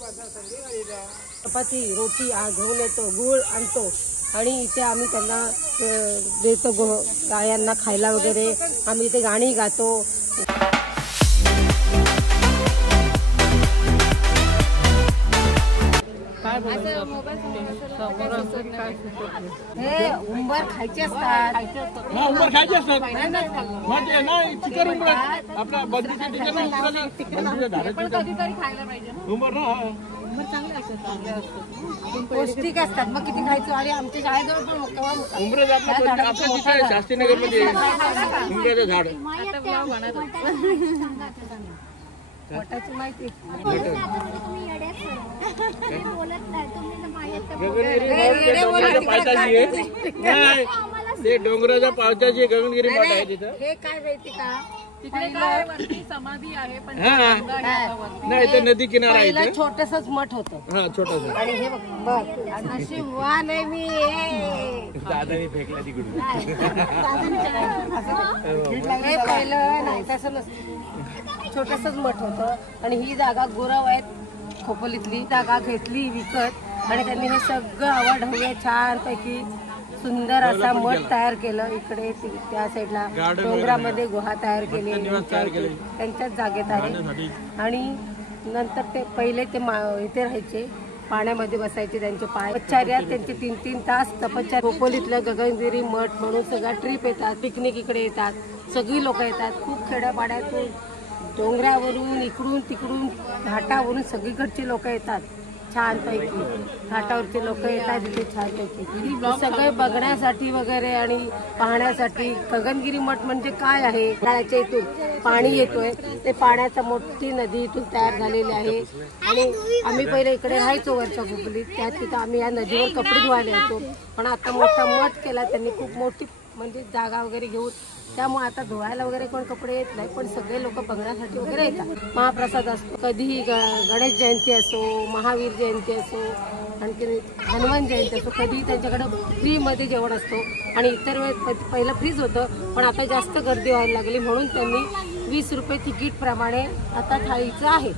चपाती रोटी घेऊन येतो, गुळ आणतो आणि इथे आम्ही त्यांना देतो गायांना खायला वगैरे. आम्ही इथे गाणी गातो. हे उंबर खायचे असतात. उंबर खायचे असतात म्हणजे नाही चिकन उंबर आपला बंदीच्या ठिकाणी कधीतरी खायला पाहिजे उंबर ना. पौष्टिक असतात. मग किती खायचो. आणि आमच्या शाळेजवळ पण उंबरच आपल्या तिथे शास्त्रीनगर मध्ये उंबराचं झाड. पोटाची माहिती ते डोंगराच्या पावसाची गगनगिरी पाट आहे तिथं. हे काय माहिती का, तिकडे काय वरती समाधी आहे पण नाही ते नदी किनारा आहे. छोटसच मठ होतं. हा छोटासा. आणि हे बघ अशी वा नाही मी दादाने फेकला तिकडून. पहिलं नाही तसं नसतं. छोटसच मठ होतं. आणि ही जागा गोरव आहेत खोपोलीतली जागा घेतली विकत आणि त्यांनी हे सगळं आवडहवे छान पैकी सुंदर असा मठ तयार केलं. इकडे त्या साईडला डोंगरामध्ये गुहा तयार केली त्यांच्याच जागेत आहे. आणि नंतर ते पहिले ते इथे राहायचे, पाण्यामध्ये बसायचे. त्यांचे पाय तपश्चर्या त्यांचे 3-3 तास तपश्चर्या. खोपोलीतलं गगनगिरी मठ म्हणून सगळ्या ट्रिप येतात, पिकनिक इकडे येतात, सगळी लोक येतात. खूप खेड्यापाड्यातून डोंगरावरून इकडून तिकडून घाटावरून सगळीकडची लोक येतात. छानपैकी घाटावरचे लोक येतात इथे छानपैकी सगळे बघण्यासाठी वगैरे आणि पाहण्यासाठी. गगनगिरी मठ म्हणजे काय आहे, नळाच्या इथून पाणी येतोय. ते पाण्याचा मोठी नदी इथून तयार झालेली आहे. आणि आम्ही पहिले इकडे राहायचो वरच्या खोपोलीत, त्यात तिथं आम्ही या नदीवर कपडे धुवायला यायचो. पण आता मोठा मठ केला त्यांनी, खूप मोठी म्हणजे जागा वगैरे घेऊन. त्यामुळे आता धुवायला वगैरे कोण कपडे येत नाही, पण सगळे लोक बघण्यासाठी वगैरे येतात. महाप्रसाद असतो, कधीही गणेश जयंती असो, महावीर जयंती असो, आणखी हनुमान जयंती असो, कधीही त्यांच्याकडे फ्रीमध्ये जेवण असतो. आणि इतर वेळेस पहिलं फ्रीज होतं, पण आता जास्त गर्दी व्हायला लागली म्हणून त्यांनी 20 रुपये तिकीट प्रमाणे आता थाळीचं आहे.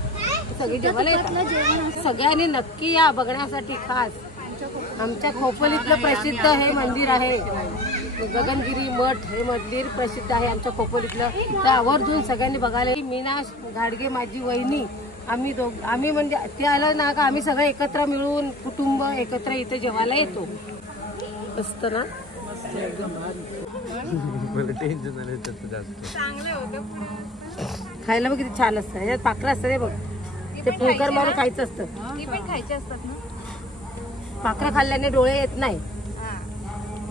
सगळी जेवायला येतात. सगळ्यांनी नक्की या बघण्यासाठी. खास आमच्या खोपोलीतलं प्रसिद्ध हे मंदिर आहे गगनगिरी मठ. हे मंदिर प्रसिद्ध आहे आमच्या खोपोलीतलं. तर आवर्जून सगळ्यांनी बघायला. मीना घाडगे माझी वहिनी, आम्ही म्हणजे ते आलं ना का आम्ही सगळं एकत्र मिळून कुटुंब एकत्र इथे जेवायला येतो. मस्त ना. खायला बघ किती छान असतं. ह्याच्यात पाखरं असतं. हे बघ ते फुलकर मारून खायचं असतं. खायचे असतात ना. पाखरं खाल्ल्याने डोळे येत नाही.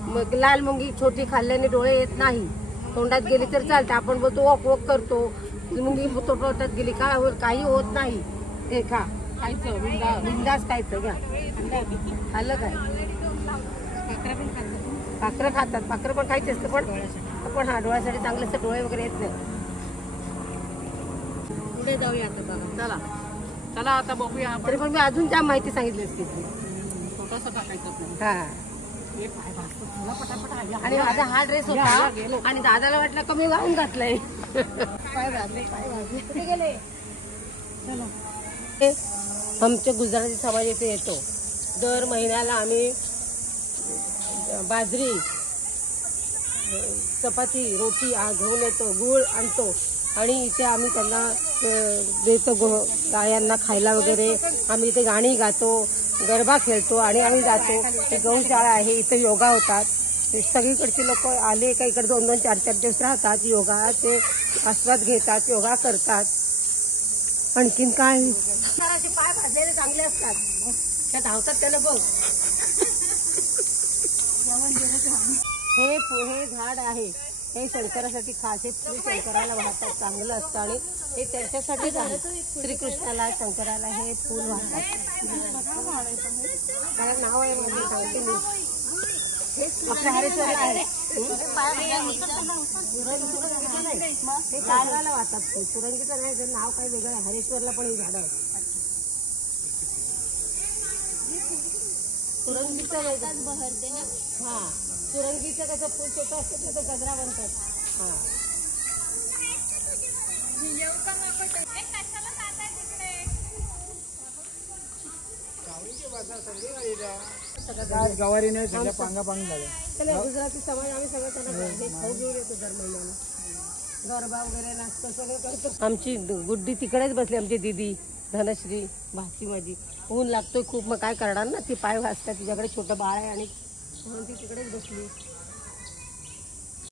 मग लाल मुंगी छोटी खाल्ल्याने डोळे येत नाही. तोंडात गेली तर चालते. आपण बोलतो वॉक वॉक करतो. मुंगी तोंडात गेली काय काही होत नाही. ते खा, खायचं बिंदास खायचं. घ्या खाल्लं काय. पाखरं खातात. पाखरं पण खायचे असतं, पण हा डोळ्यासाठी चांगलं असतं. डोळे वगैरे येत नाही. पुढे जाऊया आता. चला चला आता बघूया. तरी पण मी अजून त्या माहिती सांगितली असते. छोटंसं टाकायचं. हा. आणि माझा हा ड्रेस होता आणि दादाला वाटलं का मी वाहून घातलंय. कुठे गेले. आमच्या गुजराती समाज इथे येतो. दर महिन्याला आम्ही बाजरी चपाती रोटी घेऊन येतो, गुळ आणतो आणि इथे आम्ही त्यांना देतो गायांना खायला वगैरे. आम्ही इथे गाणी गातो, गरबा खेळतो आणि आम्ही जातो. ही गौशाळा आहे, इथे योगा होतात. सगळीकडचे लोक आले का इकडे 2-2, 4-4 दिवस राहतात. योगाचे आस्वाद घेतात, योगा करतात. आणखीन काय पाय भाजलेले चांगले असतात. त्या धावतात त्याला बघ. हे झाड आहे, हे शंकरासाठी खास. हे फुल शंकराला वाहतात, चांगलं असतं आणि हे त्यांच्यासाठीच आहे. श्रीकृष्णाला शंकराला हे फुल वाहतात. कारण नाव आहे म्हणजे सांगते मी. आपल्या हरेश्वर आहे. हे काळाला वाहतात. सुरंगीचं नाही, नाव काही वेगळं आहे. हरेश्वरला पण ही झाडं आहेत. सुरंगीचं बहरते ना. हा, सुरंगीचं कसं फुल छोटं असतं तर गजरा बनतात. हा, गवारीने सगळ्या पांगा पांग झाल्या. त्याला गुजराती समाज आम्ही सगळं त्याला हे खाऊ घेऊन येतो दर महिन्याला. गरबा वगैरे नाचतं सगळं करतो. आमची गुड्डी तिकडेच बसली, आमची दीदी धनश्री भाची माझी. ऊन लागतोय खूप, मग काय करणार ना, ती पाय घासतात, तिच्याकडे छोटं बाळ आहे आणि म्हणून ती तिकडेच बसली.